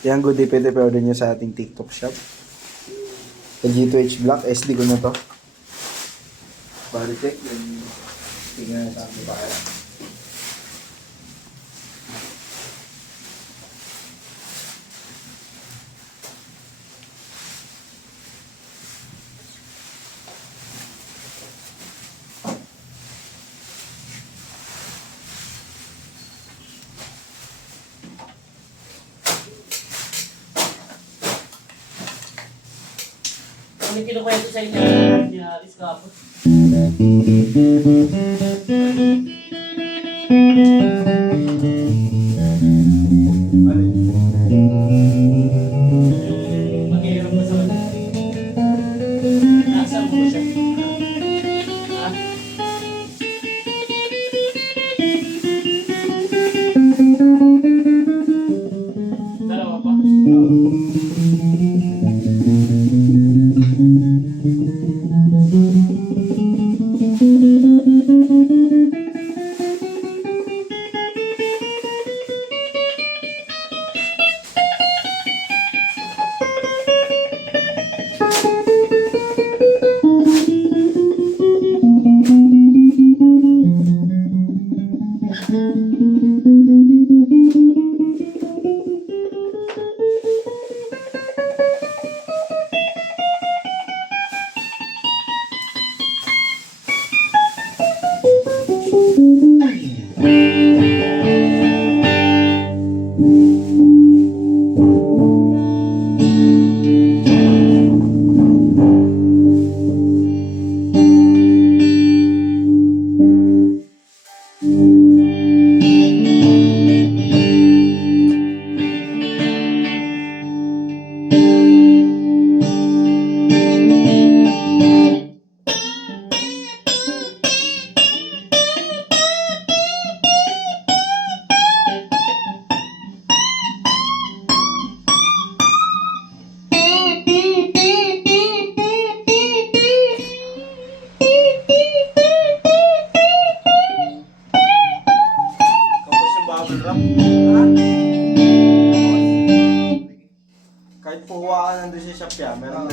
Yan, good day, pwede pa-order nyo sa ating TikTok shop. Sa G2H Black, SD ko na to. Body check, then tingnan na sa ating bahay. Ano yung kinukwento sa inyo? Dinaris ka po. Maghihirap ka sa kanya. Nasaan mo siya? Ha? Dalawa pa? Kapos yung bubble wrap. Kahit puwa ka nandun sa shop yan, meron na.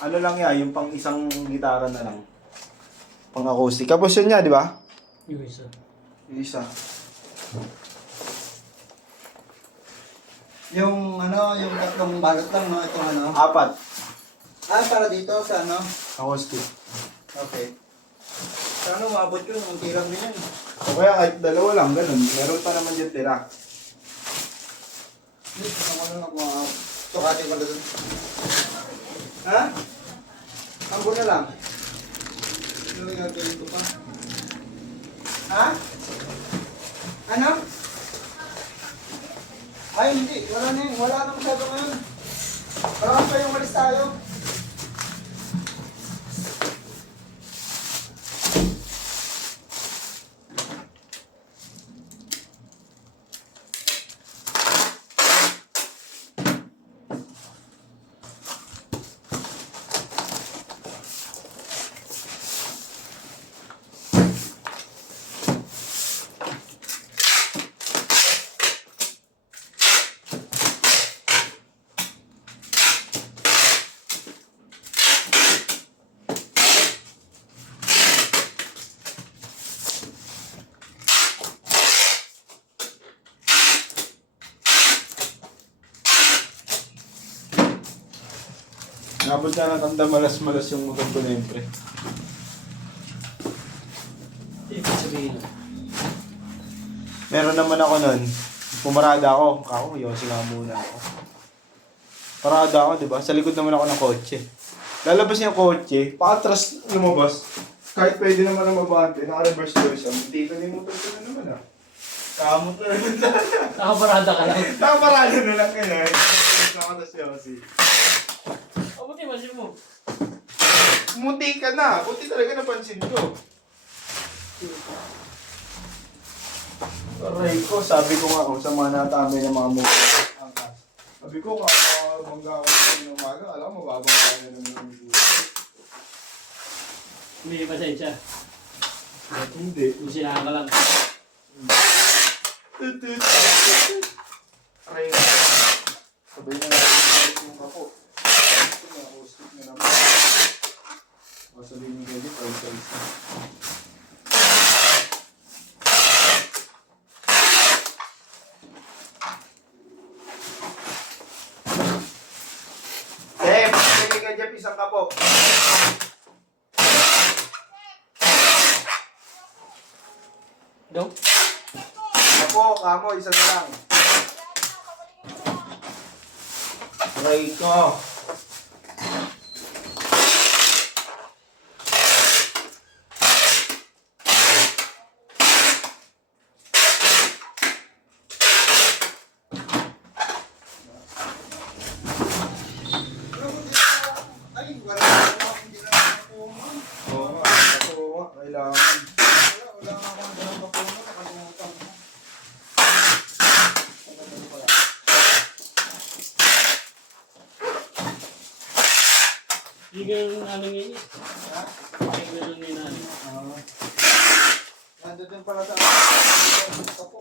Ano lang yan, yung pang isang gitara na lang. Pang acoustic. Kapos yun niya, di ba? Yung isa. Yung isa. Yung ano, yung tatlong balot lang, no? Itong ano. Apat. Ah, para dito sa ano? Acoustic. Okay. Sa ano, mabot yun. Ang tirang din yun. O kaya kahit dalawa lang, ganun. Meron pa naman dyan tira. Ano lang ako, tukatin ko na dun. Ha? Ambo na lang. Ano yung gagawin ko pa? Ha? Ano? Ay, hindi. Wala na yun. Wala na masyado ngayon. Parang pa yung malis tayo. Nabot na ng tanda, malas-malas yung motor ko na yun, pre. Ibig sabihin. Meron naman ako nun. Pumarada ako. Ako, yosi nga muna ako. Parada ako, di ba? Sa likod naman ako ng kotse. Lalabas niya yung kotse, paatras lumabas. Kahit pwede naman na mabante, naka-reverse ko siya. Dito na yung motor ko na naman ah. Kamot na naman na. Nakaparada ka lang. Nakaparada na lang kaya. Nakatas yosi. O, buti masin mo. Munti ka na. Buti talaga napansin ko. Aray ko, sabi ko nga, sa mga natami ng mga mukha. Sabi ko, bangga ako ng umaga, alam mo, mababang kaya na naman ang mukha. Hindi pasensya. Hindi. Kung sinahan ka lang. Aray ko. isang kapo. Daw? Kapo, kamo, isa na lang. Aray ko. Ay, wala na hindi na ako. Oo nga, kapo nga, kailangan. Wala nga akong dalang kapuno, nakalimutan ko. Hindi ganun namin ngayon. Ha? Hindi ganun ngayon namin. Nandun din pala sa kapo.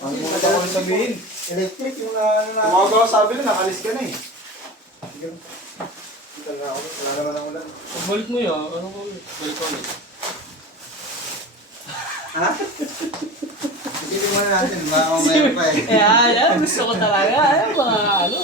Ang muna ko rin sabihin. Electric yung ano na. Tumawag ako, sabi na, nakalis ka na eh. Sige. Dito na ako. Wala naman ang ulan. Pagbalik mo yun, ano ko, balik ko ulit. Ha? Sige muna natin. Baka mamaya pa eh. Yan, gusto ko talaga. Mga ano.